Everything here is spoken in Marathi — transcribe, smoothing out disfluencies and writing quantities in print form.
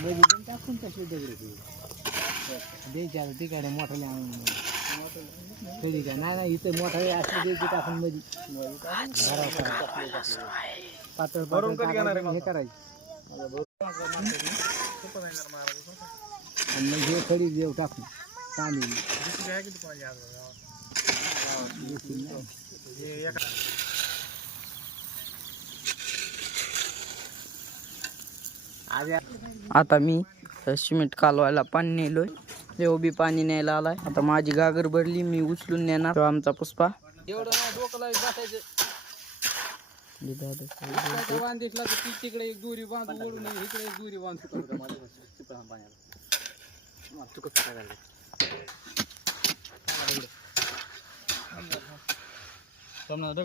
मध्ये पण टाकून तशी दगड द्यायच्या तिकडे मोठाले आणून कधी का नाही नाही इथं मोठाले असले द्यायचे टाकून मध्ये पातळ पातळ हे करायचं आणि मग हे खडी देव टाकून तांदूळ आता मी सिमेंट कालवायला पाणी नेलोय. देव बी पाणी न्यायला आलाय. आता माझी गागर भरली मी उचलून नेणार. तो आमचा पुष्पा एवढं नाही डोकं लावून बसायचं. दिसला तर तिकडे एक दोरी बांधून ओढून इकडे एक दोरी बांधून पाण्याला